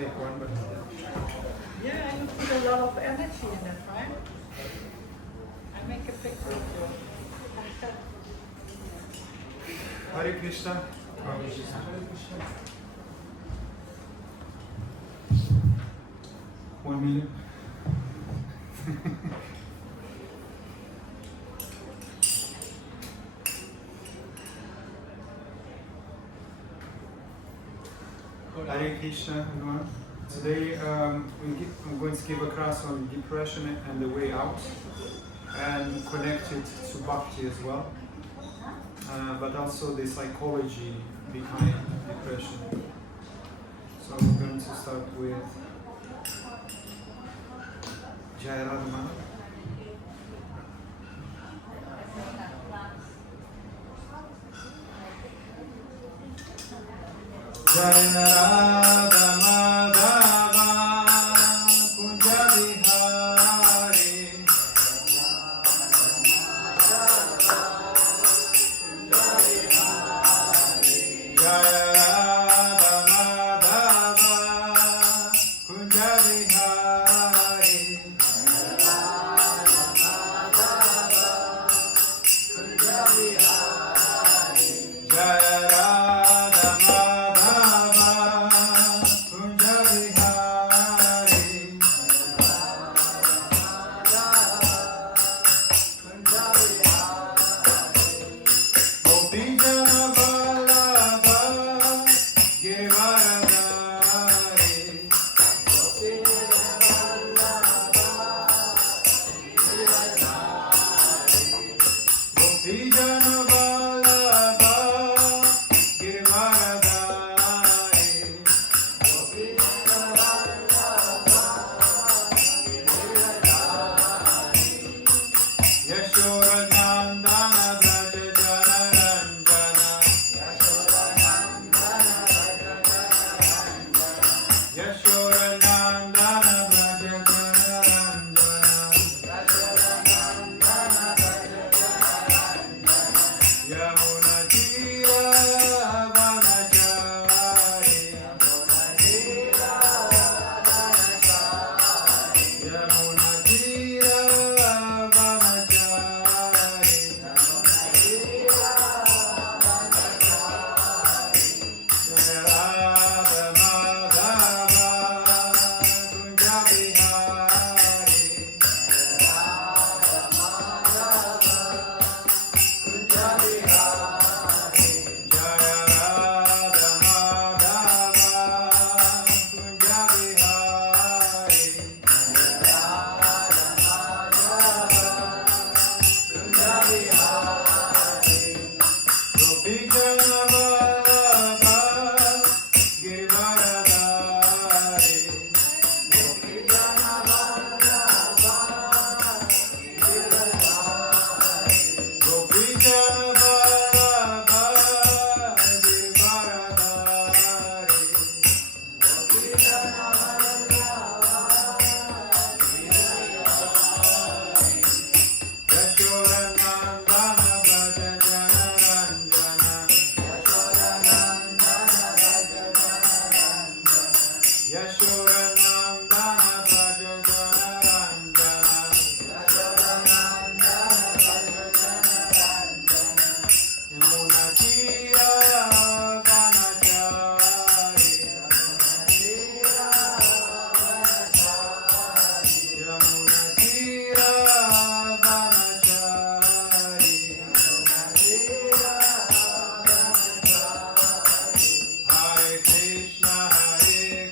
fake one, but yeah, you put a lot of energy in it, right? I make a picture of you. Hare Krishna. Hare Krishna. 1 minute. Hare Krishna, everyone. Today I'm going to give a class on depression and the way out, and connect it to Bhakti as well, but also the psychology behind depression. So I'm going to start with Jai Radha. Jai Radha Madhava Kunja Vihari. Jai Radha Madhava Kunja Vihari. Jai Radha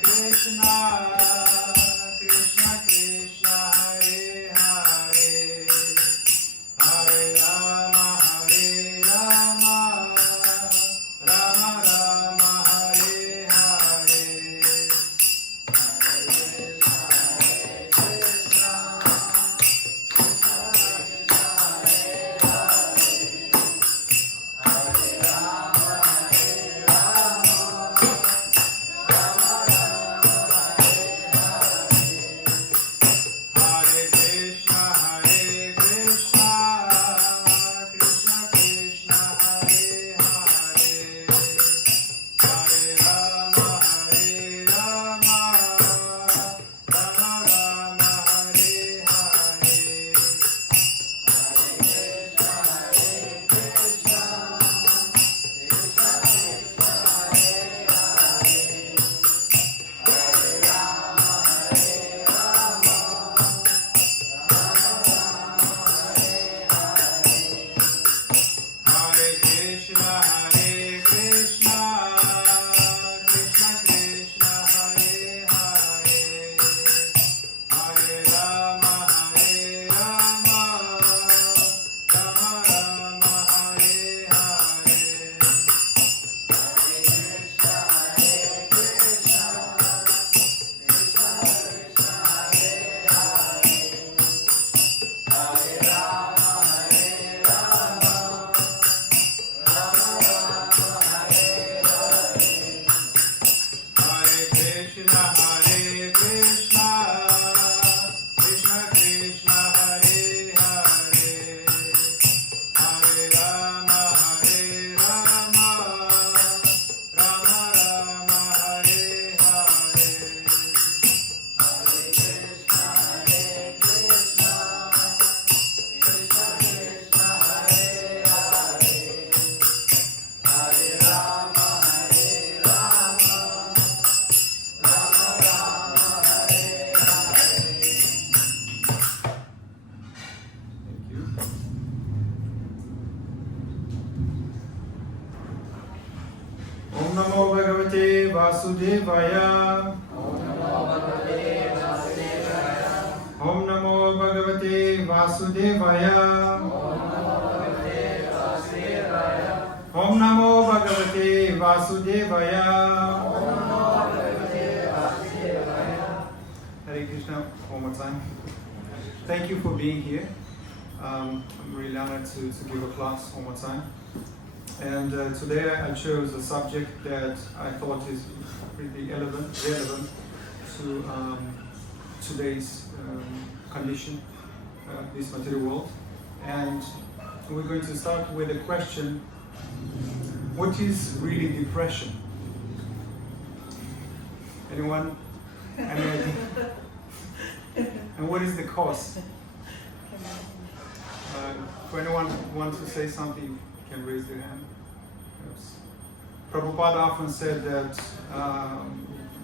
Krishna Hare Krishna, Krishna Krishna, Hare Hare, Hare Rama, Hare Rama, Rama Rama, Hare Hare. Thank you. Om Namo Bhagavate Vasudevaya. Om Namo Bhagavate Vasudevaya. Om Namo Bhagavate Vasudevaya. Hare Krishna, one more time. Thank you for being here. I'm really honored to give a class one more time. And today I chose a subject that I thought is pretty relevant to today's condition, this material world. And we're going to start with a question: what is really depression? Anyone? Any idea? And what is the cause? For anyone who wants to say something, you can raise their hand. Yes. Prabhupada often said that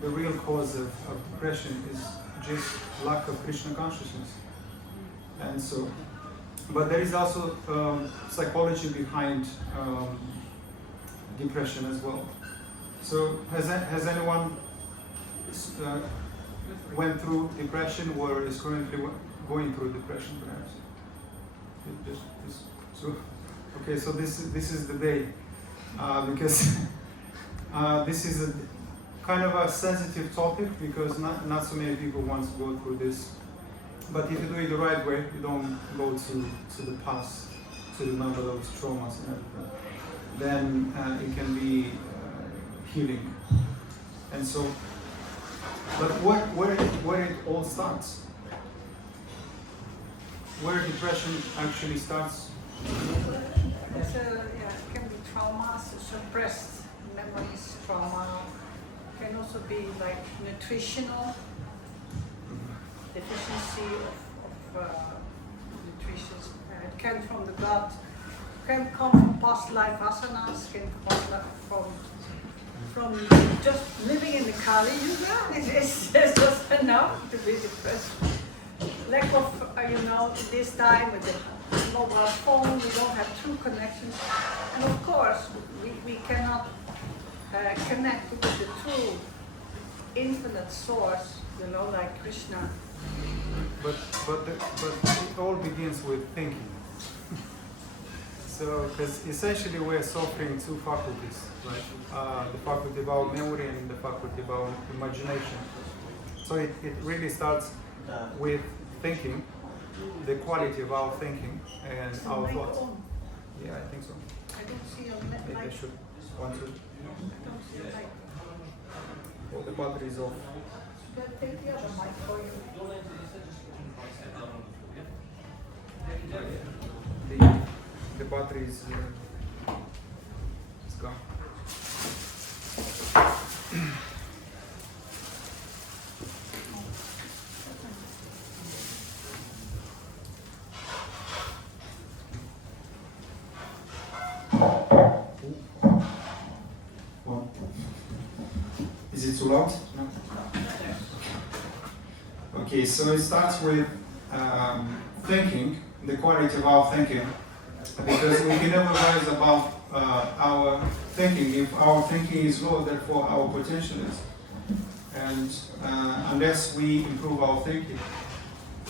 the real cause of depression is just lack of Krishna consciousness. And so, but there is also psychology behind depression as well. So has anyone went through depression or is currently going through depression perhaps? So, okay, so this is the day because this is a kind of a sensitive topic because not so many people want to go through this. But if you do it the right way, you don't go to the past to remember those traumas and everything, then it can be healing. And so, but where it all starts, where depression actually starts. It can be traumas, suppressed memories, trauma. It can also be like nutritional deficiency of nutrition. It can from the gut, can come from past life asanas, can come from just living in the Kali Yuga. It's just enough to be depressed. Lack of, this time with the mobile phone, we don't have true connections. And of course, we cannot connect with the true infinite source, like Krishna. But it all begins with thinking. So, because essentially we're suffering two faculties, right? The faculty of our memory and the faculty of our imagination. So it really starts with thinking, the quality of our thinking and our thoughts. Yeah, I think so. I don't see a light. Maybe I should want to. I don't see a light. Oh, the battery is off. But take the other mic for you. The battery is it's gone. Is it too loud? No. Okay, so it starts with thinking, the quality of our thinking, because we can never rise above our thinking. If our thinking is low, therefore our potential is. And unless we improve our thinking,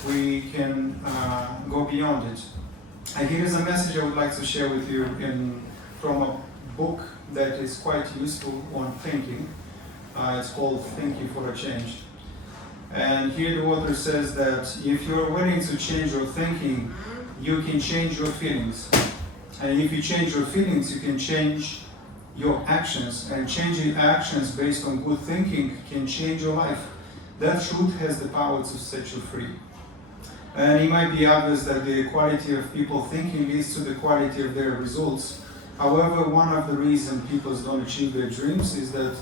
we can go beyond it. And here is a message I would like to share with you from a book that is quite useful on thinking. It's called Thinking for a Change. And here the author says that if you're willing to change your thinking, you can change your feelings. And if you change your feelings, you can change your actions. And changing actions based on good thinking can change your life. That truth has the power to set you free. And it might be obvious that the quality of people thinking leads to the quality of their results. However, one of the reasons people don't achieve their dreams is that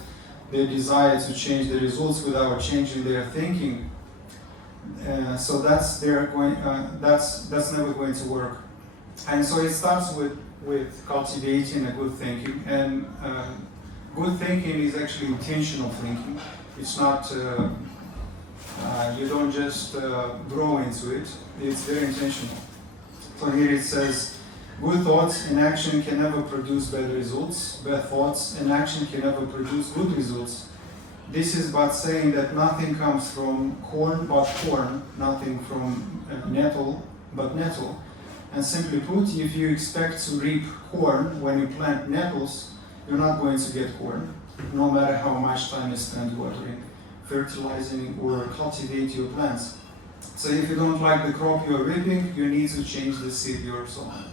they desire to change the results without changing their thinking. So that's never going to work. And so it starts with cultivating a good thinking. And good thinking is actually intentional thinking. It's not, you don't just grow into it. It's very intentional. So here it says, good thoughts in action can never produce bad results. Bad thoughts in action can never produce good results. This is but saying that nothing comes from corn but corn, nothing from nettle but nettle. And simply put, if you expect to reap corn when you plant nettles, you're not going to get corn, no matter how much time you spend watering, fertilizing, or cultivate your plants. So if you don't like the crop you're reaping, you need to change the seed you're sowing.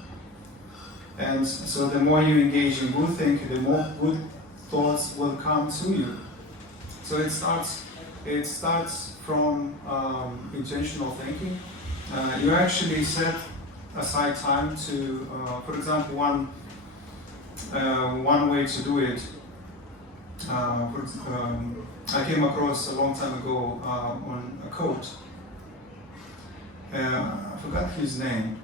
And so the more you engage in good thinking, the more good thoughts will come to you. So it starts from intentional thinking. You actually set aside time to, for example, one way to do it. I came across a long time ago on a quote. I forgot his name,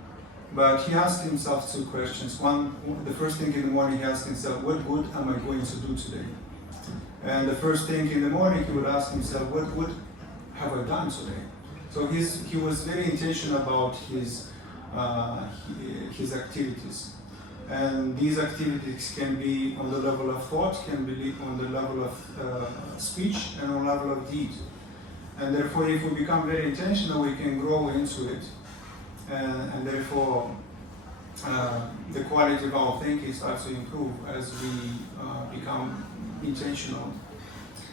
but he asked himself two questions. The first thing in the morning, he asked himself, what good am I going to do today? And the first thing in the morning, he would ask himself, what good have I done today? So he was very intentional about his activities. And these activities can be on the level of thought, can be on the level of speech, and on the level of deed. And therefore, if we become very intentional, we can grow into it. And therefore, the quality of our thinking starts to improve as we become intentional.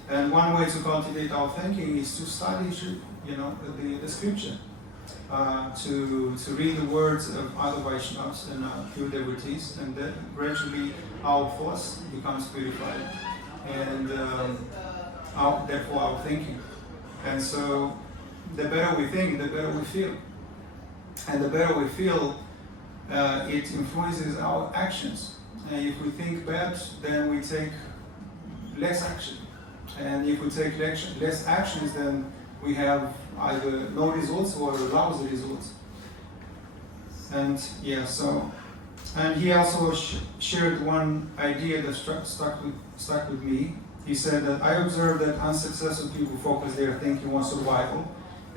And one way to cultivate our thinking is to study, the scripture, to read the words of other Vaishnavas and pure devotees, and then gradually our thoughts becomes purified, and therefore our thinking. And so, the better we think, the better we feel, and the better we feel, it influences our actions. And if we think bad, then we take less action. And if we take less actions, then we have either no results or lousy results. And and he also shared one idea that stuck with me. He said that I observed that unsuccessful people focus their thinking on survival.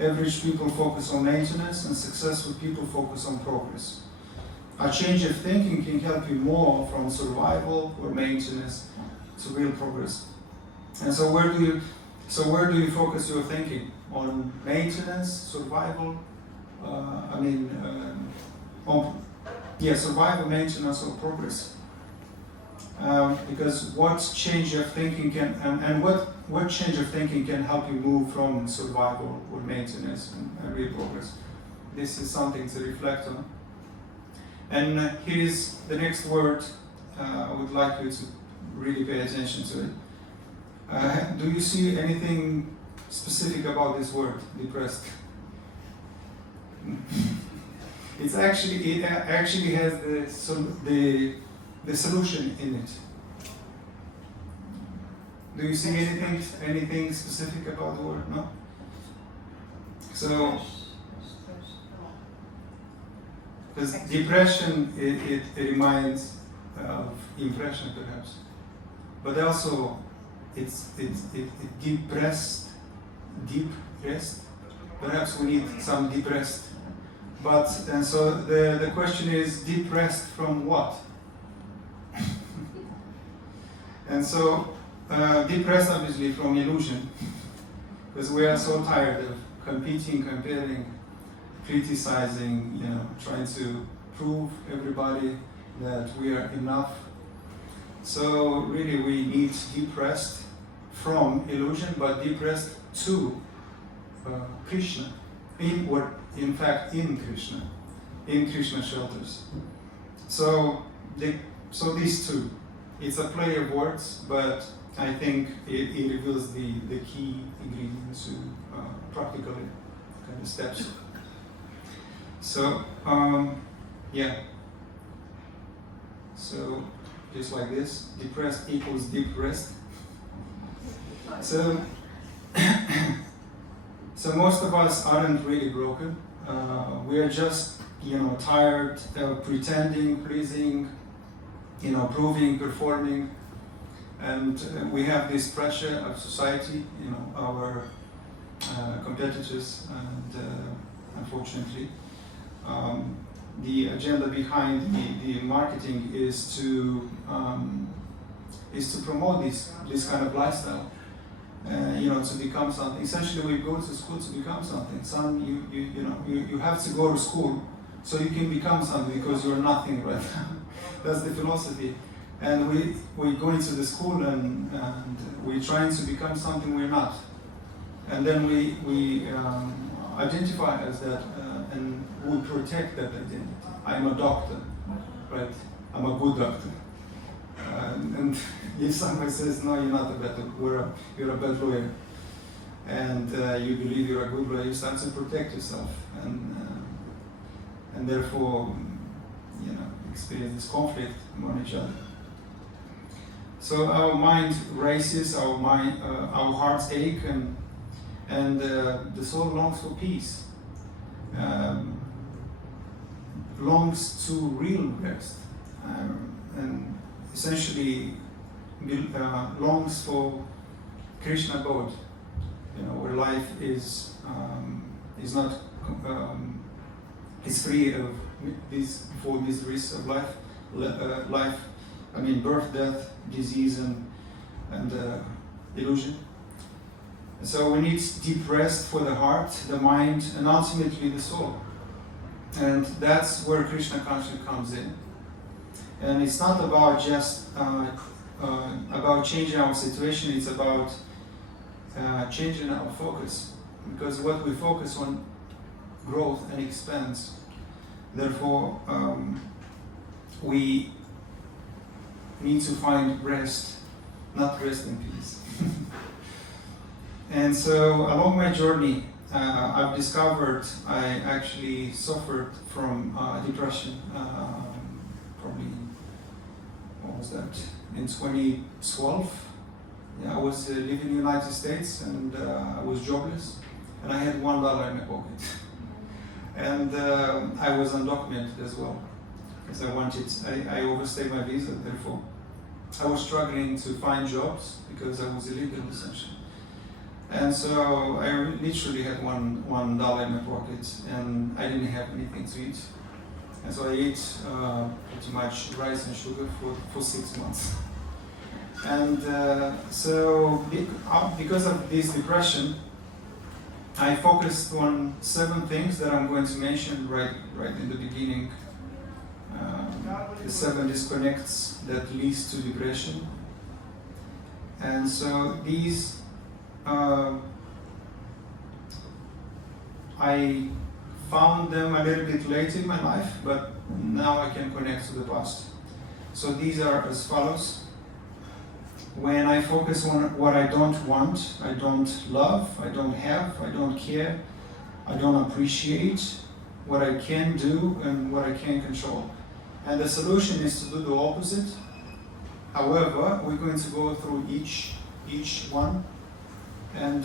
Average people focus on maintenance, and successful people focus on progress. A change of thinking can help you more from survival or maintenance to real progress. And so where do you focus your thinking? On maintenance, survival, survival, maintenance, or progress. Because what change of thinking what change of thinking can help you move from survival or maintenance and real progress? This is something to reflect on. And here is the next word. I would like you to really pay attention to it. Do you see anything specific about this word, depressed? It actually has the solution in it. Do you see anything specific about the word? No. So, because depression it reminds of impression perhaps, but also it's depressed. Perhaps we need some depressed. And so the question is, depressed from what? And so depressed obviously from illusion, because we are so tired of competing, comparing, criticizing, trying to prove everybody that we are enough. So really we need depressed from illusion, but depressed to Krishna, in Krishna, in Krishna shelters. So these two, it's a play of words, but I think it reveals the key ingredients to practical kind of steps. So, yeah. So, just like this, depressed equals deep rest. So, so most of us aren't really broken. We are just, tired, pretending, pleasing, proving, performing, and we have this pressure of society, our competitors, and unfortunately, the agenda behind the marketing is to promote this kind of lifestyle. To become something. Essentially, we go to school to become something. You have to go to school so you can become something because you're nothing right now. That's the philosophy. And we go into the school and we're trying to become something we're not. And then we identify as that and we protect that identity. I'm a doctor, right? I'm a good doctor. And if somebody says, no, you're not a bad doctor, you're a bad lawyer, and you believe you're a good lawyer, you start to protect yourself, and therefore, experience this conflict among each other. So our mind races, our hearts ache, and the soul longs for peace, longs to real rest, and essentially longs for Krishna abode, where life is not is free of these four miseries of life. Birth, death, disease, and illusion. So we need deep rest for the heart, the mind, and ultimately the soul. And that's where Krishna consciousness comes in. And it's not about just about changing our situation, it's about changing our focus. Because what we focus on, growth and expands. Therefore, we need to find rest, not rest in peace. And so along my journey, I've discovered I actually suffered from depression, probably, what was that, in 2012. I was living in the United States and I was jobless and I had $1 in my pocket. And I was undocumented as well, because I overstayed my visa, therefore. I was struggling to find jobs because I was illegal essentially. And so I literally had $1 in my pocket and I didn't have anything to eat. And so I ate pretty much rice and sugar for 6 months. And so because of this depression, I focused on 7 things that I'm going to mention right in the beginning. The 7 disconnects that leads to depression. And so these I found them a little bit late in my life, but now I can connect to the past. So these are as follows. When I focus on what I don't want, I don't love, I don't have, I don't care, I don't appreciate what I can do and what I can control. And the solution is to do the opposite. However, we're going to go through each one. And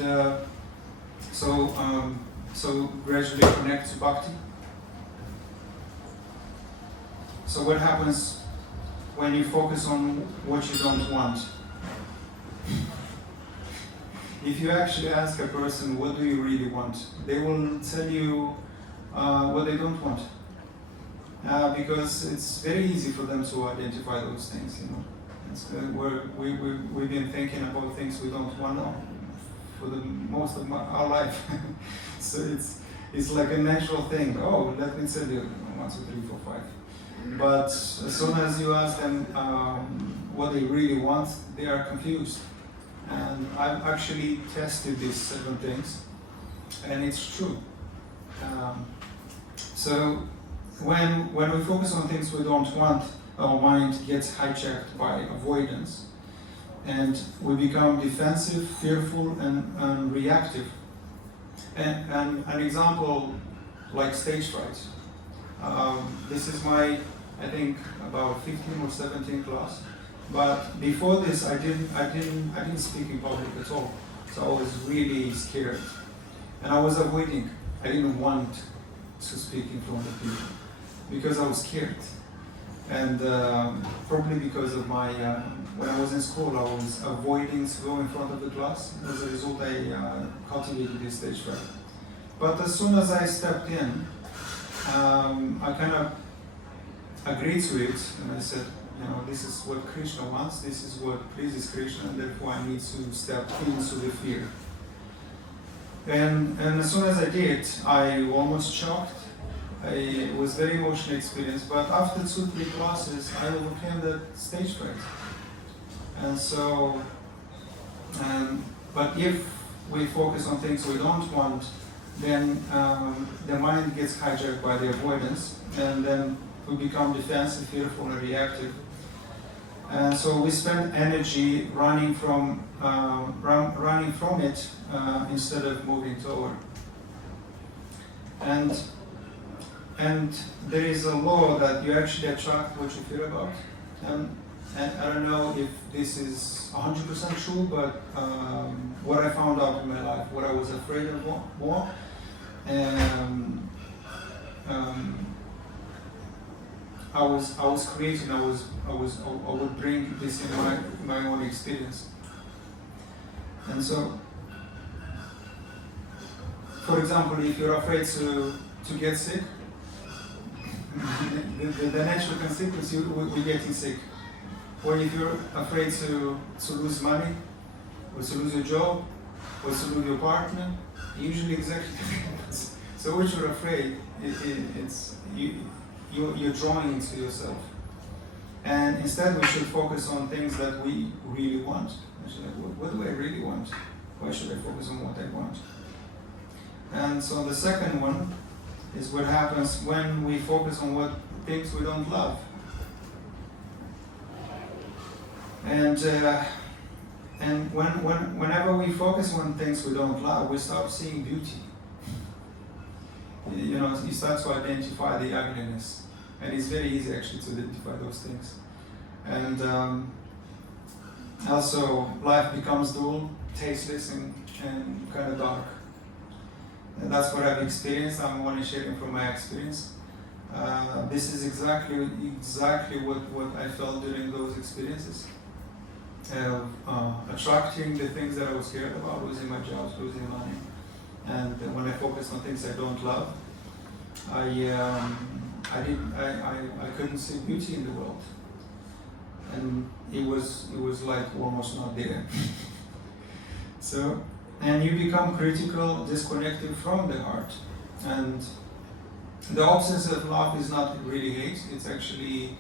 so gradually connect to Bhakti. So what happens when you focus on what you don't want? If you actually ask a person, what do you really want? They will tell you what they don't want. Because it's very easy for them to identify those things, we've been thinking about things we don't want for the most of our life. So it's like a natural thing. Oh, let me tell you, 1, 2, 3, 4, 5. But as soon as you ask them what they really want, they are confused. And I've actually tested these 7 things, and it's true. So when we focus on things we don't want, our mind gets hijacked by avoidance. and we become defensive, fearful, and reactive. And an example like stage fright. This is my, I think, about 15 or 17 class. But before this, I didn't speak in public at all. So I was really scared, and I was avoiding. I didn't want to speak in front of people because I was scared, and probably because of my when I was in school, I was avoiding to go in front of the class. As a result, I cultivated this stage fright. But as soon as I stepped in, I kind of agreed to it, and I said, this is what Krishna wants, this is what pleases Krishna, and therefore I need to step into the fear. And as soon as I did, I almost shocked. It was very emotional experience, but after 2-3 classes, I overcame that stage fright. And so, but if we focus on things we don't want, then the mind gets hijacked by the avoidance, and then we become defensive, fearful, and reactive. And so we spend energy running from it instead of moving toward. And there is a law that you actually attract what you fear about. And I don't know if this is 100% true, but what I found out in my life, what I was afraid of more, I was creating. I would bring this in my own experience. And so, for example, if you're afraid to get sick, the natural consequence, we're getting sick. Or if you're afraid to lose money, or to lose your job, or to lose your partner, usually exactly happens. So what you're afraid, you're drawing into yourself. And instead we should focus on things that we really want. What do I really want? Why should I focus on what I want? And so the second one is what happens when we focus on what things we don't love. And whenever we focus on things we don't love, we start seeing beauty. You start to identify the ugliness, and it's very easy actually to identify those things. And also, life becomes dull, tasteless, and kind of dark. And that's what I've experienced. I'm only sharing from my experience. This is exactly what I felt during those experiences. Attracting the things that I was scared about, losing my job, losing money. And when I focus on things I don't love, I couldn't see beauty in the world, and it was like almost not there. So, and you become critical, disconnected from the heart, and the absence of love is not really hate; it's actually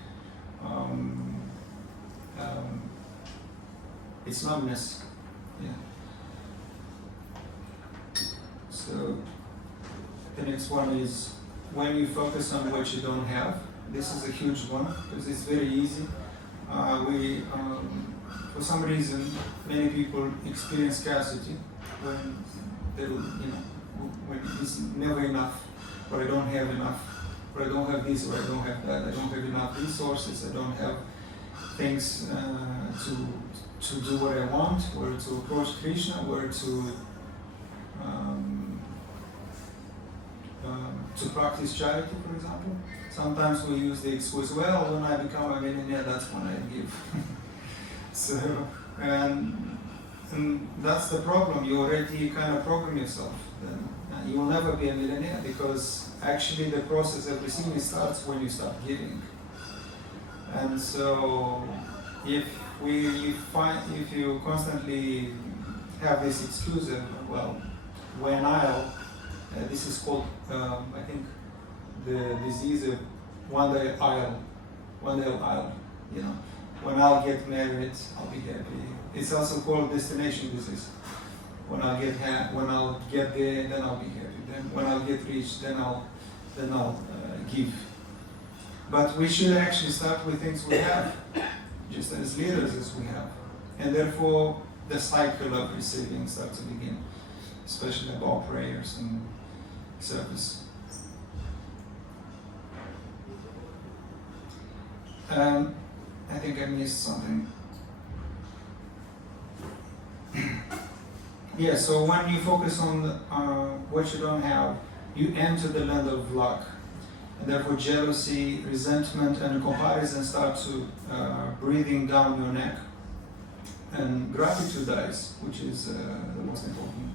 it's numbness. Yeah. So the next one is when you focus on what you don't have. This is a huge one because it's very easy. For some reason, many people experience scarcity when when it's never enough, or I don't have enough, or I don't have this, or I don't have that. I don't have enough resources. I don't have things to do what I want, or to approach Krishna, or to practice charity, for example. Sometimes we use the excuse, well, when I become a millionaire, that's when I give. So, and that's the problem. You already kind of program yourself. Then you will never be a millionaire, because actually the process, everything starts when you start giving. And so, if you constantly have this excuse of, well, when this is called, I think, the disease of one day I'll, when I'll get married, I'll be happy. It's also called destination disease. When I'll get there, then I'll be happy. Then when I'll get rich, then I'll give. But we should actually start with things we have, just as leaders as we have. And therefore, the cycle of receiving starts to begin, especially about prayers and service. I think I missed something. Yeah, so when you focus on what you don't have, you enter the land of luck. And therefore jealousy, resentment, and comparison start to breathing down your neck. And gratitude dies, which is the most important.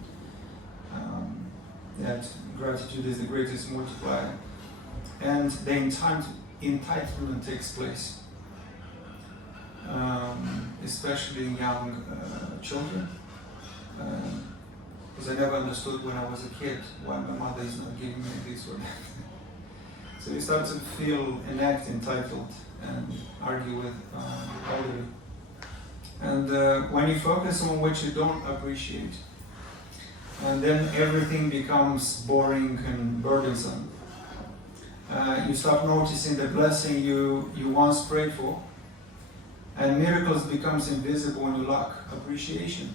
That gratitude is the greatest multiplier. And the entitlement takes place, especially in young children. Because I never understood when I was a kid why my mother is not giving me this or that. So you start to feel and act entitled and argue with elderly. And when you focus on what you don't appreciate, and then everything becomes boring and burdensome. You start noticing the blessing you once prayed for, and miracles becomes invisible when you lack appreciation.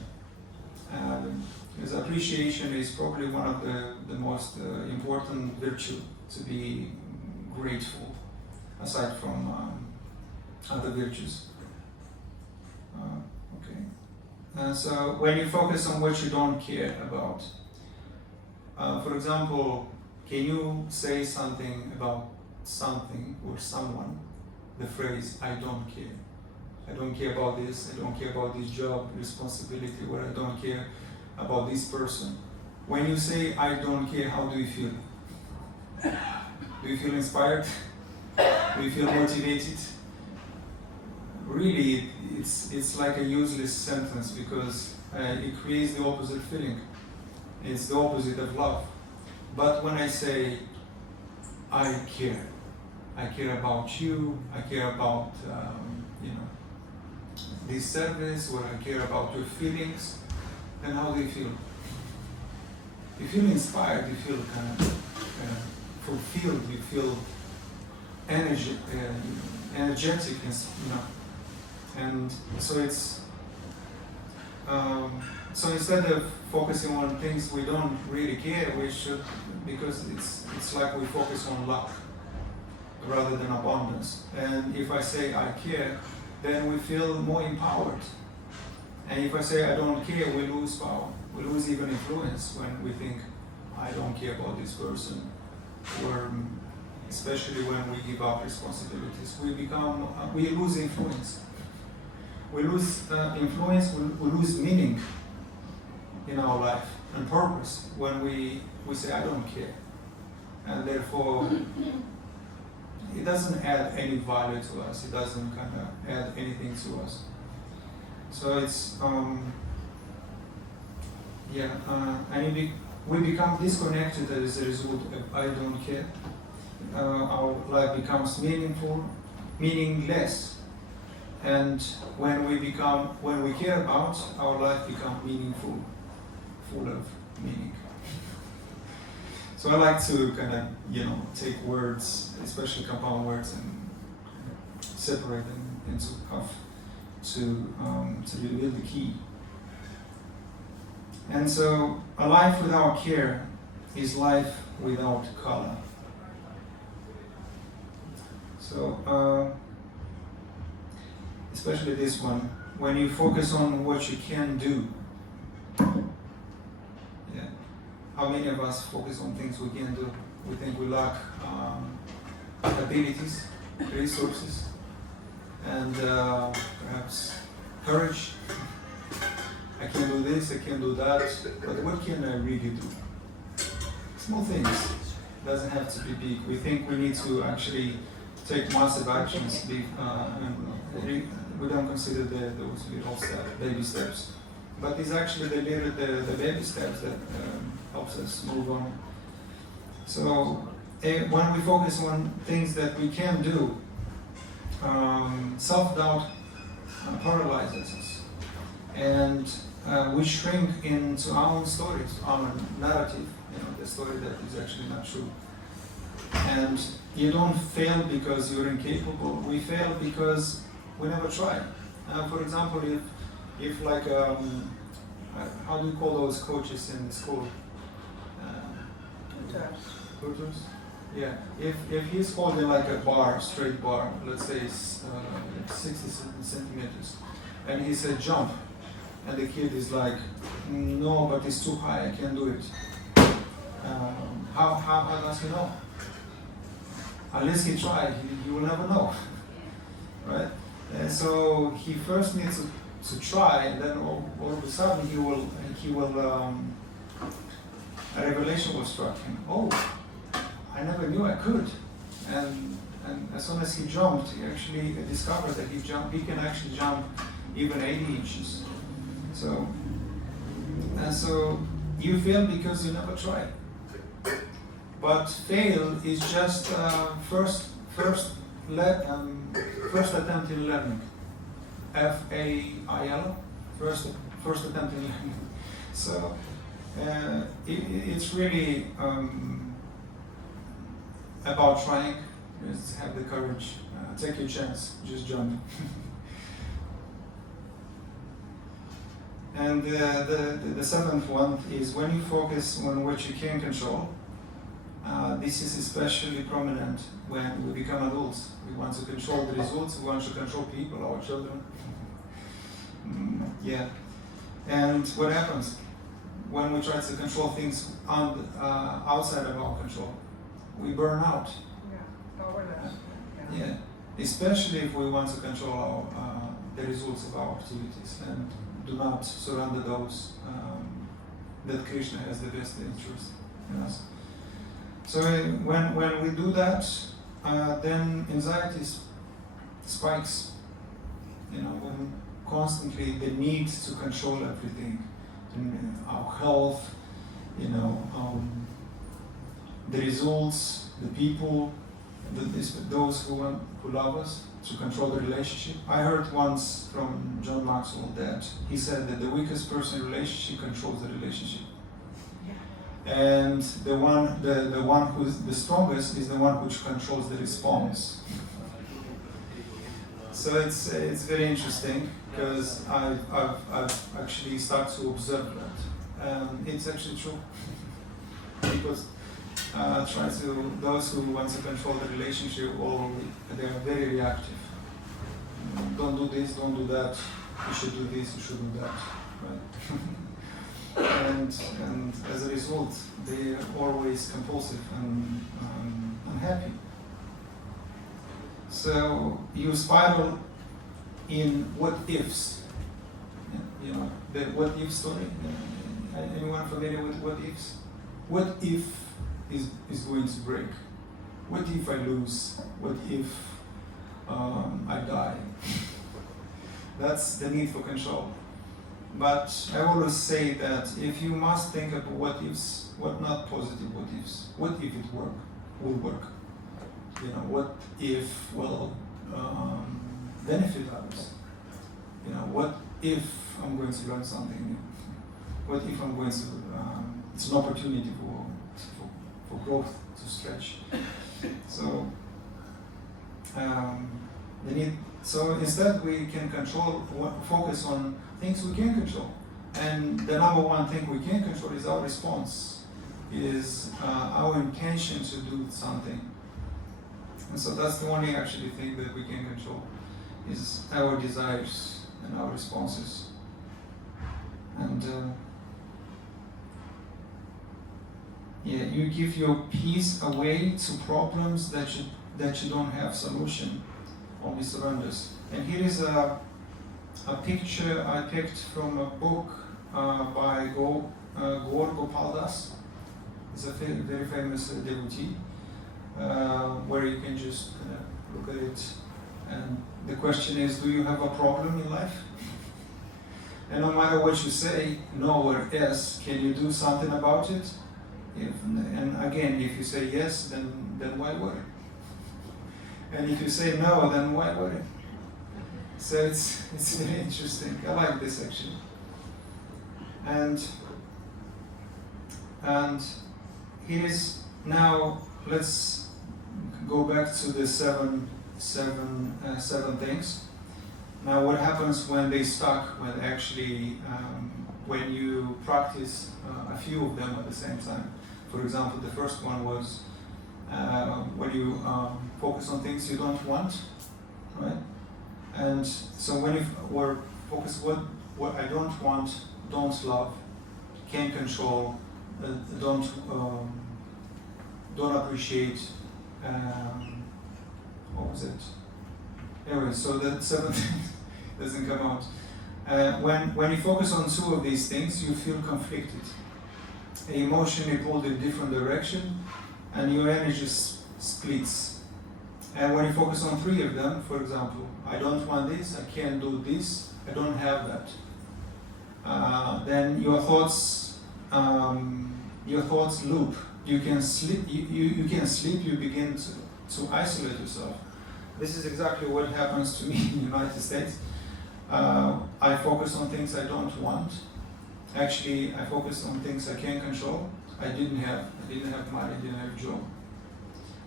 Because appreciation is probably one of the most important virtue, to be grateful, aside from other virtues. So when you focus on what you don't care about, for example, can you say something about something or someone, the phrase, I don't care. I don't care about this, I don't care about this job, responsibility, or I don't care about this person. When you say, I don't care, how do you feel? Do you feel inspired? Do you feel motivated? Really, it's like a useless sentence, because it creates the opposite feeling. It's the opposite of love. But when I say, I care about you, I care about this service, or I care about your feelings, then how do you feel? You feel inspired, you feel kind of fulfilled, you feel energetic, and so it's so instead of focusing on things we don't really care, we should, because it's like we focus on luck rather than abundance. And if I say I care, then we feel more empowered. And if I say I don't care, we lose power. We lose even influence when we think I don't care about this person, or especially when we give up responsibilities, we lose influence. We lose influence, we lose meaning in our life and purpose when we say I don't care. And therefore, it doesn't add any value to us, it doesn't kind of add anything to us. So it's, and we become disconnected as a result of I don't care. Our life becomes meaningless. And when we care about, our life becomes meaningful, full of meaning. So I like to kind of, take words, especially compound words, and separate them into half to reveal the key. And so a life without care is life without color. So, especially this one, when you focus on what you can do. Yeah. How many of us focus on things we can do? We think we lack abilities, resources, and perhaps courage. I can do this, I can do that, but what can I really do? Small things. Doesn't have to be big. We think we need to actually take massive actions, and we don't consider those little baby steps. But it's actually the baby steps that helps us move on. So when we focus on things that we can do, self-doubt paralyzes us, and we shrink into our own stories, our narrative, the story that is actually not true. And you don't fail because you're incapable. We fail because we never try. For example, if like, how do you call those coaches in the school? Tutors. Tutors? Yeah, if he's holding like a bar, straight bar, let's say 60 centimeters, and he said jump, and the kid is like, no, but it's too high, I can't do it. How does he know? Unless he tried, he will never know, right? And so he first needs to try, and then all of a sudden he will a revelation will strike him. Oh, I never knew I could. And as soon as he jumped, he actually discovered that he can actually jump even 80 inches. So you fail because you never tried. But fail is just first attempt in learning. FAIL, first attempt in learning. So it's really about trying. Just have the courage. Take your chance. Just jump. And the seventh one is when you focus on what you can control. This is especially prominent when we become adults. We want to control the results. We want to control people, our children. Yeah. And what happens when we try to control things outside of our control? We burn out. Yeah, powerless. Yeah. Especially if we want to control the results of our activities and do not surrender those that Krishna has the best interest in us. So when we do that, then anxiety spikes. When constantly the need to control everything, our health, the results, the people, those who love us, to control the relationship. I heard once from John Maxwell that he said that the weakest person in a relationship controls the relationship. And the one who's the strongest is the one which controls the response. So it's very interesting because I've actually started to observe that, and it's actually true. Because those who want to control the relationship, they are very reactive. Don't do this, don't do that. You should do this, you should do that, right? and as a result, they are always compulsive and unhappy. So you spiral in what ifs. The what if story. Anyone familiar with what ifs? What if is going to break? What if I lose? What if I die? That's the need for control. But I always say that if you must think of what ifs, what not positive what ifs. What if it will work? What if will benefit others? What if I'm going to learn something new? What if I'm going to? It's an opportunity for growth, to stretch. So So instead we can focus on things we can control. And the number one thing we can control is our response, is our intention to do something. And so that's the only actually thing that we can control, is our desires and our responses. And you give your peace away to problems that you don't have solution, only surrenders. And here is a picture I picked from a book by Gaur Gopal Das. He's a very famous devotee, where you can just look at it. And the question is, do you have a problem in life? And no matter what you say, no or yes, can you do something about it? And again, if you say yes, then why worry? And if you say no, then why worry? So it's very interesting. I like this actually. And here is now. Let's go back to the seven things. Now, what happens when they stuck? When actually, when you practice a few of them at the same time. For example, the first one was when you focus on things you don't want, right? And so when you were focused what I don't want, don't love, can't control, don't appreciate. What was it? Anyway, so that 7 things doesn't come out. When you focus on 2 of these things, you feel conflicted, emotionally pulled in different direction, and your energy splits. And when you focus on 3 of them, for example, I don't want this, I can't do this, I don't have that. Then your thoughts loop. You can sleep. You can sleep. You begin to isolate yourself. This is exactly what happens to me in the United States. I focus on things I don't want. Actually, I focus on things I can't control. I didn't have money. I didn't have job.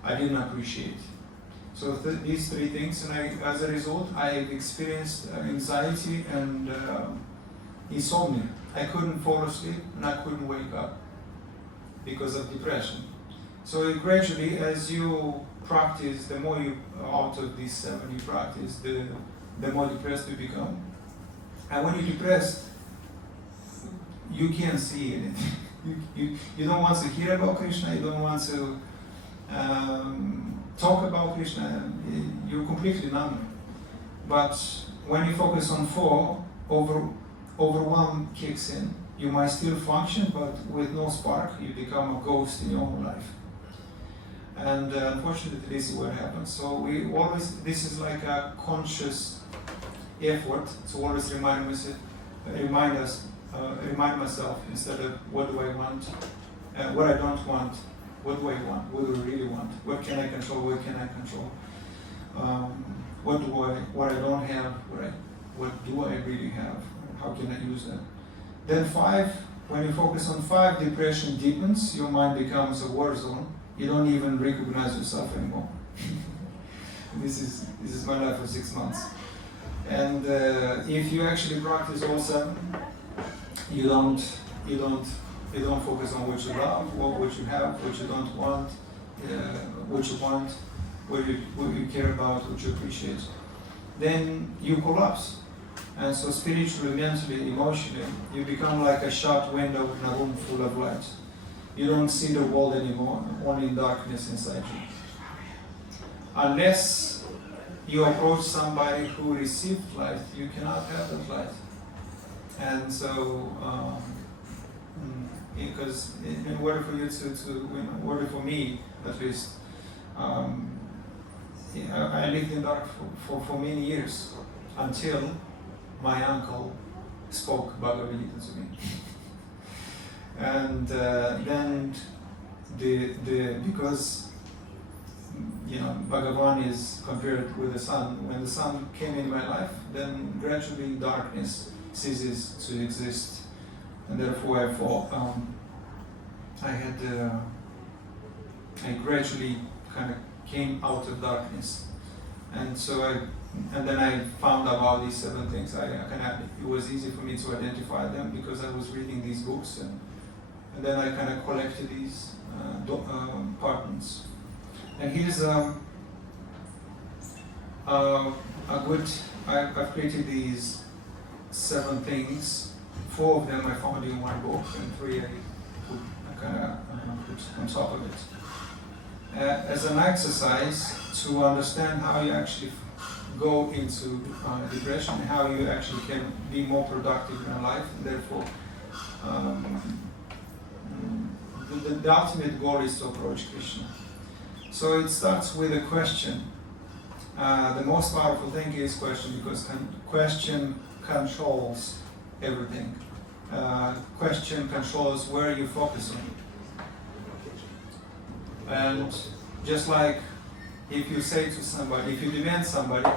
I didn't appreciate. So these 3 things, and as a result, I've experienced anxiety and insomnia. I couldn't fall asleep and I couldn't wake up because of depression. So gradually, as you practice, the more you out of these 7 you practice, the more depressed you become. And when you're depressed, you can't see anything. You don't want to hear about Krishna. You don't want to talk about Krishna. You're completely numb. But when you focus on 4, overwhelm kicks in. You might still function, but with no spark, you become a ghost in your own life. And unfortunately, this is what happens. So this is like a conscious effort to always remind myself, instead of what do I want, what I don't want, what do I want, what do I really want, what can I control, what can I control, what I don't have, what do I really have, how can I use that. Then 5, when you focus on 5, depression deepens, your mind becomes a war zone. You don't even recognize yourself anymore. This is my life for 6 months. And if you actually practice all 7, you don't focus on what you love, what you have, what you don't want, what you want, what you care about, what you appreciate. Then you collapse. And so spiritually, mentally, emotionally, you become like a shut window in a room full of light. You don't see the world anymore, only darkness inside you. Unless you approach somebody who received light, you cannot have that light. And so, because in order for you in order for me at least, I lived in dark for many years until my uncle spoke Bhagavad Gita to me. And then because Bhagavan is compared with the sun. When the sun came in my life, then gradually darkness ceases to exist, and therefore I gradually kind of came out of darkness, and then I found about these 7 things. It was easy for me to identify them because I was reading these books, and then I kind of collected these patterns. And here's I've created these 7 things. 4 of them I found in one book, and 3 I kind of put on top of it. As an exercise to understand how you actually go into depression, how you actually can be more productive in your life, and therefore the ultimate goal is to approach Krishna. So it starts with a question. The most powerful thing is question, because question controls everything. Question controls where you focus on. And just like if you say to somebody, if you demand somebody,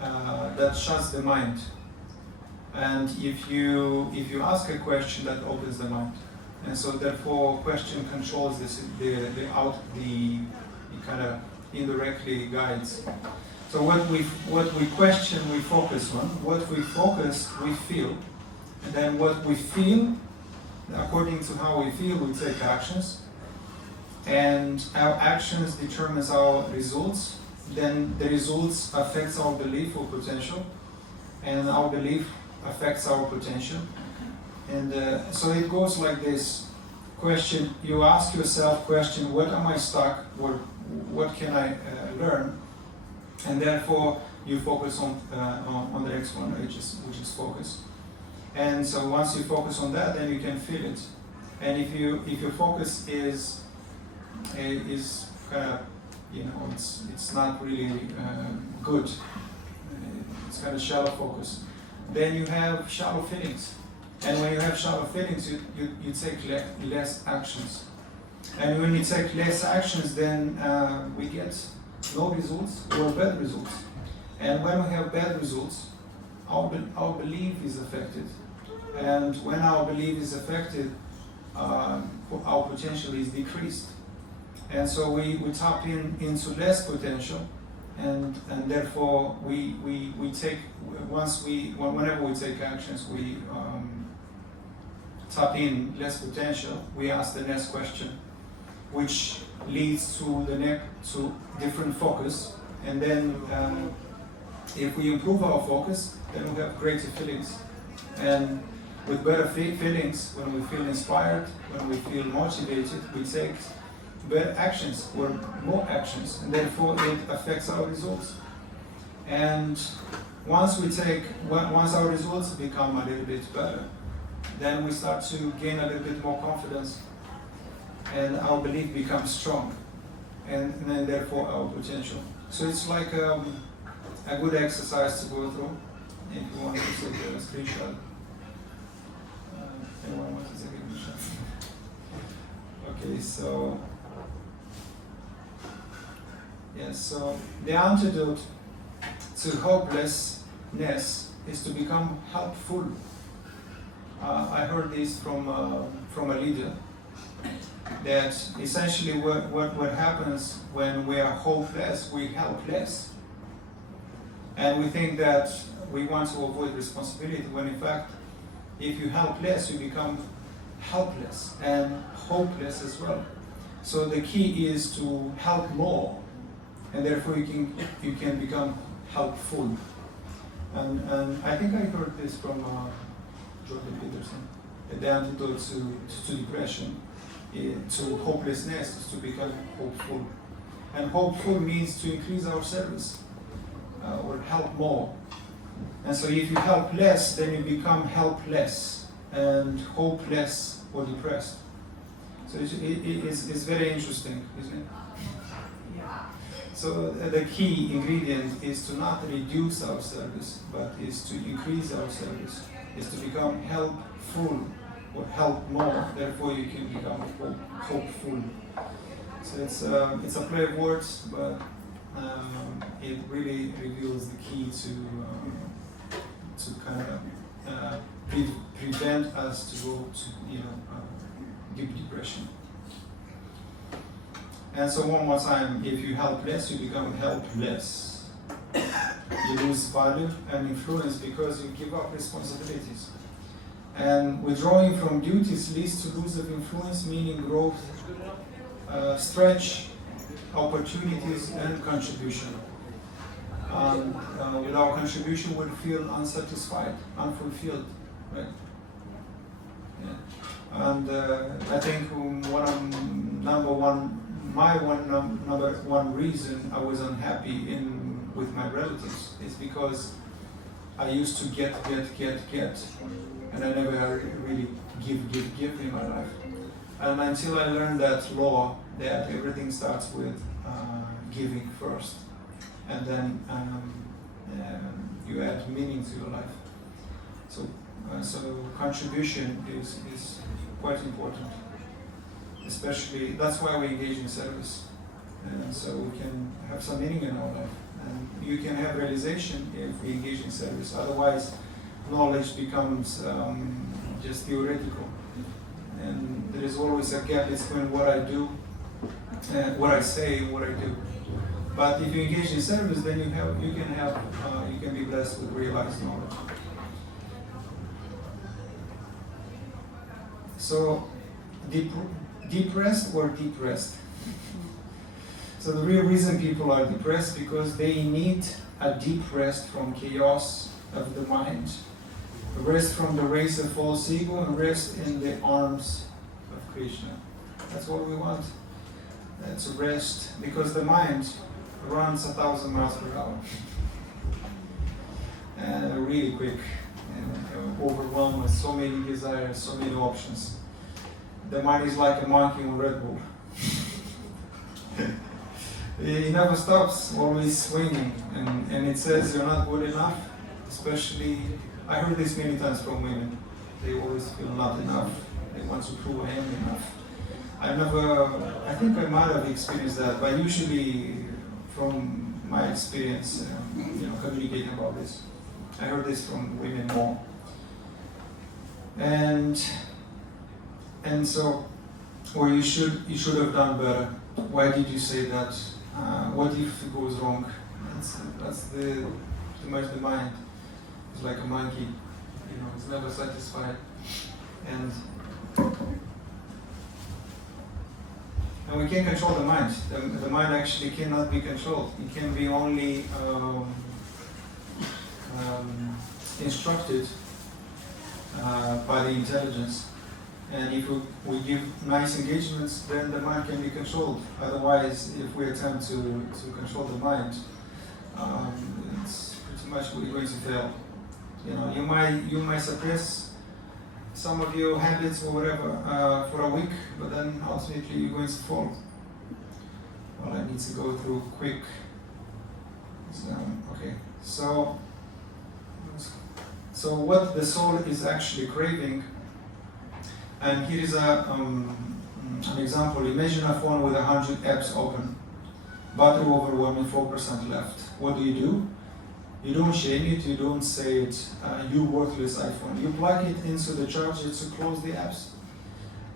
that shuts the mind. And if you ask a question, that opens the mind. And so therefore question controls it kind of indirectly guides. So what we question, we focus on. What we focus, we feel. And then what we feel, according to how we feel, we take actions. And our actions determines our results. Then the results affects our belief or potential. And our belief affects our potential. And so it goes like this. Question, you ask yourself question, what am I stuck? What can I learn? And therefore you focus on the next one, which is focus. And so once you focus on that, then you can feel it. And if your focus is kind of, it's not really good. It's kind of shallow focus. Then you have shallow feelings. And when you have shallow feelings, you take less actions. And when you take less actions, then we get no results or bad results. And when we have bad results, our belief is affected. And when our belief is affected, our potential is decreased. And so we tap into less potential, and therefore we take, whenever we take actions, we tap in less potential. We ask the next question, which leads to to different focus. And then if we improve our focus, then we have greater feelings. And with better feelings, when we feel inspired, when we feel motivated, we take better actions or more actions, and therefore it affects our results. And once our results become a little bit better, then we start to gain a little bit more confidence, and our belief becomes strong, and then therefore our potential. So it's like a good exercise to go through. If you want to take a screenshot. Anyone want to take a screenshot? Okay, so yes, so the antidote to hopelessness is to become helpful. I heard this from a leader, that essentially what happens when we are hopeless, we help less. And we think that we want to avoid responsibility, when in fact, if you help less, you become helpless and hopeless as well. So the key is to help more, and therefore you can become helpful. And I think I heard this from Jordan Peterson. The antidote to depression, to hopelessness, is to become hopeful. And hopeful means to increase our service or help more. And so if you help less, then you become helpless and hopeless or depressed. So it's very interesting, isn't it? Yeah. So the key ingredient is to not reduce our service, but is to increase our service, is to become helpful or help more. Therefore, you can become hopeful. So it's a play of words, but it really reveals the key to kind of prevent us to go to deep depression. And so one more time, if you help less, you become helpless. You lose value and influence because you give up responsibilities. And withdrawing from duties leads to loss of influence, meaning growth, stretch, opportunities, and contribution. Without contribution, we'll feel unsatisfied, unfulfilled, right? Yeah. And I think number one reason I was unhappy with my relatives is because I used to get, and I never really give in my life. And until I learned that law, that everything starts with giving first, and then you add meaning to your life. So contribution is quite important. Especially, that's why we engage in service, and so we can have some meaning in our life. And you can have realization if we engage in service. Otherwise, knowledge becomes just theoretical, and there is always a gap between what I do, what I say, and what I do. But if you engage in service, then you can be blessed with realized knowledge. So, depressed or depressed? So the real reason people are depressed because they need a deep rest from chaos of the mind, rest from the race of false ego, and rest in the arms of Krishna. That's what we want. That's rest, because the mind runs 1,000 miles per hour, and really quick, and overwhelmed with so many desires, so many options. The mind is like a monkey on Red Bull. It never stops, always swinging, and it says you're not good enough. Especially, I heard this many times from women. They always feel not enough. They want to prove I am enough. I think I might have experienced that, but usually from my experience, communicating about this, I heard this from women more. And so, or you should have done better. Why did you say that? What if it goes wrong? That's the mind. It's like a monkey, it's never satisfied. And we can't control the mind. The mind actually cannot be controlled. It can be only instructed by the intelligence. And if we give nice engagements, then the mind can be controlled. Otherwise, if we attempt to control the mind, it's pretty much we're going to fail. You might suppress some of your habits or whatever for a week, but then ultimately you're going to fall. Well, I need to go through quick. Okay, so what the soul is actually craving. And here is an example. Imagine a phone with 100 apps open, battery overwhelming, 4% left. What do? You don't shame it, you don't say it, you worthless iPhone. You plug it into the charger to close the apps.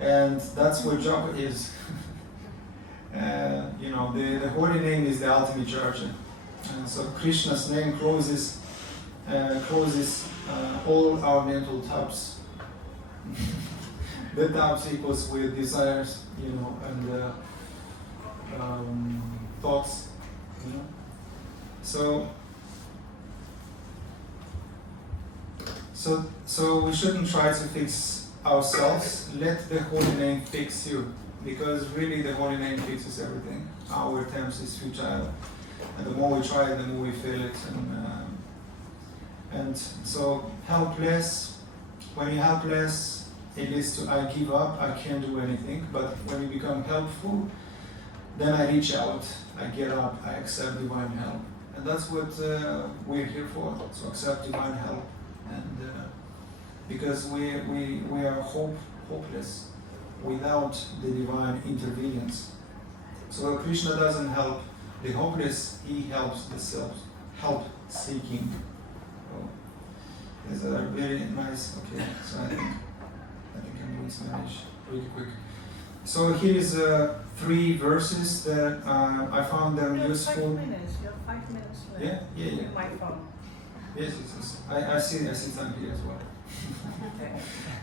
And that's what job is. The holy name is the ultimate charger. And so Krishna's name closes all our mental tabs. The tabs equals with desires, and thoughts, So we shouldn't try to fix ourselves. Let the holy name fix you, because really the holy name fixes everything. Our attempts is futile, and the more we try, the more we fail it. And so helpless. When you're helpless, it leads to I give up, I can't do anything. But when you become helpful, then I reach out, I get up, I accept divine help. And that's what we're here for, to accept divine help. And because we are hopeless without the divine intervenence. So Krishna doesn't help the hopeless, he helps the self-help-seeking. These are very nice. Okay, so I think I'm doing Spanish really quick. So here is 3 verses that I found them useful. You have 5 minutes left. Yeah. My phone. Yes. I see time here as well.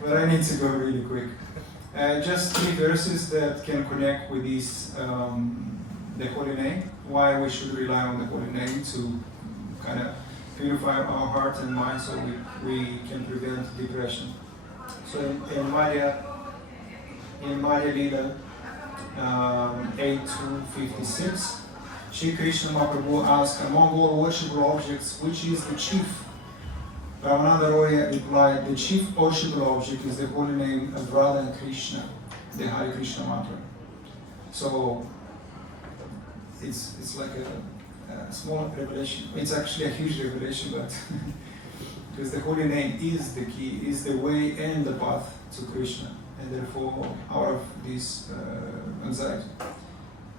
But I need to go really quick. Just 3 verses that can connect with these, the holy name. Why we should rely on the holy name to kind of purify our heart and mind so we can prevent depression. So in Madhya Lila 8-56, Shri Krishna Mahaprabhu asked, among all worshipable objects, which is the chief? Ramananda Roy replied, the chief worshipable object is the holy name of Radha and Krishna, the Hare Krishna mantra. So it's like a small revelation. It's actually a huge revelation, but because the holy name is the key, is the way and the path to Krishna, and therefore out of this anxiety.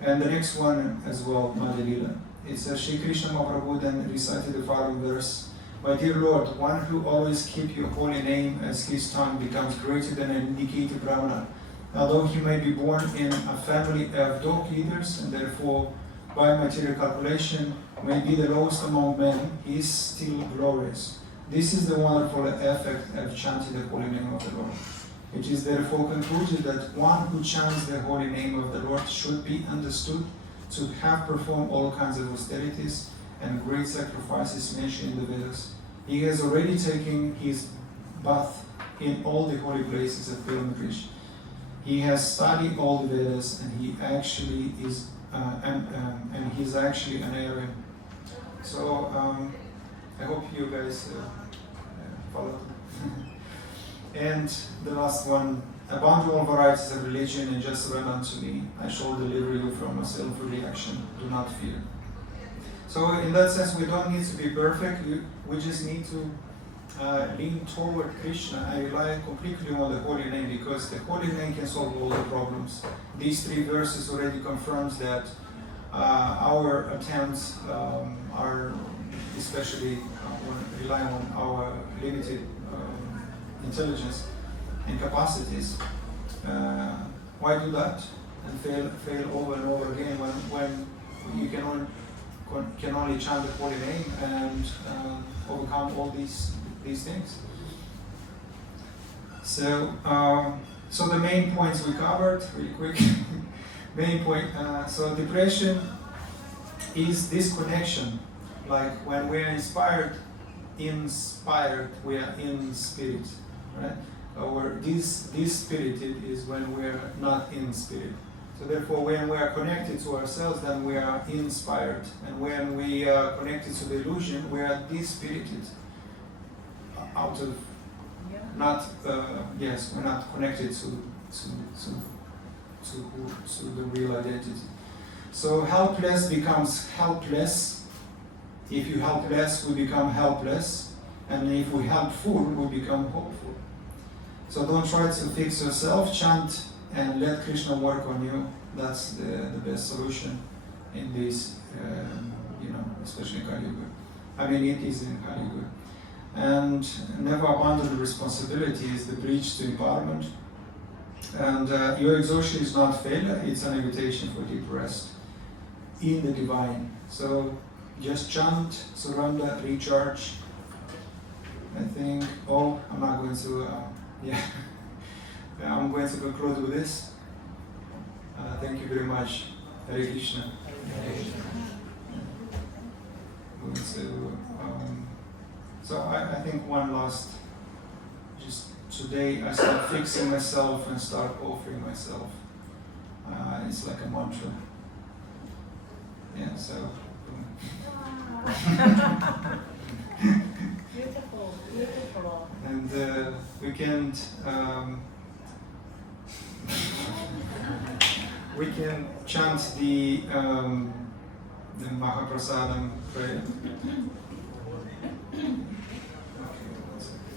And the next one as well, Madhya Lila. It says, Shri Krishna Mahaprabhu then recited the following verse. My dear Lord, one who always keeps your holy name as his tongue becomes greater than an indicated Brahmana. Although he may be born in a family of dog eaters and therefore by material calculation, may be the lowest among men, he is still glorious. This is the wonderful effect of chanting the holy name of the Lord. It is therefore concluded that one who chants the holy name of the Lord should be understood to have performed all kinds of austerities and great sacrifices mentioned in the Vedas. He has already taken his bath in all the holy places of pilgrimage. He has studied all the Vedas, and he actually is, and he's actually an Aryan. So I hope you guys follow. And the last one: abound all varieties of religion, and just run unto me. I shall deliver you from a sinful reaction. Do not fear. So in that sense, we don't need to be perfect. We just need to lean toward Krishna and rely completely on the holy name, because the holy name can solve all the problems. These 3 verses already confirms that our attempts are especially relying on our limited intelligence and capacities. Why do that and fail over and over again when you can only chant the holy name and overcome all these things? So the main points we covered really quick. Main point. So depression is disconnection. Like when we are inspired, we are in spirit, right? Or dispirited is when we are not in spirit. So therefore, when we are connected to ourselves, then we are inspired. And when we are connected to the illusion, we are dispirited. Out of we're not connected to the real identity. So helpless becomes helpless. If you help less, we become helpless. And if we help full, we become hopeful. So don't try to fix yourself, chant and let Krishna work on you. That's the best solution in this, especially in Kali Yuga. I mean, it is in Kali Yuga. And never abandon the responsibility is the bridge to empowerment. And your exhaustion is not failure, it's an invitation for deep rest in the divine. So just chant, surrender, recharge. I think, I'm not going to, I'm going to conclude with this. Thank you very much. Hare Krishna. So I think one last, just today I start fixing myself and start offering myself. It's like a mantra. Yeah, so. Beautiful, beautiful. And we can chant the Mahaprasadam prayer.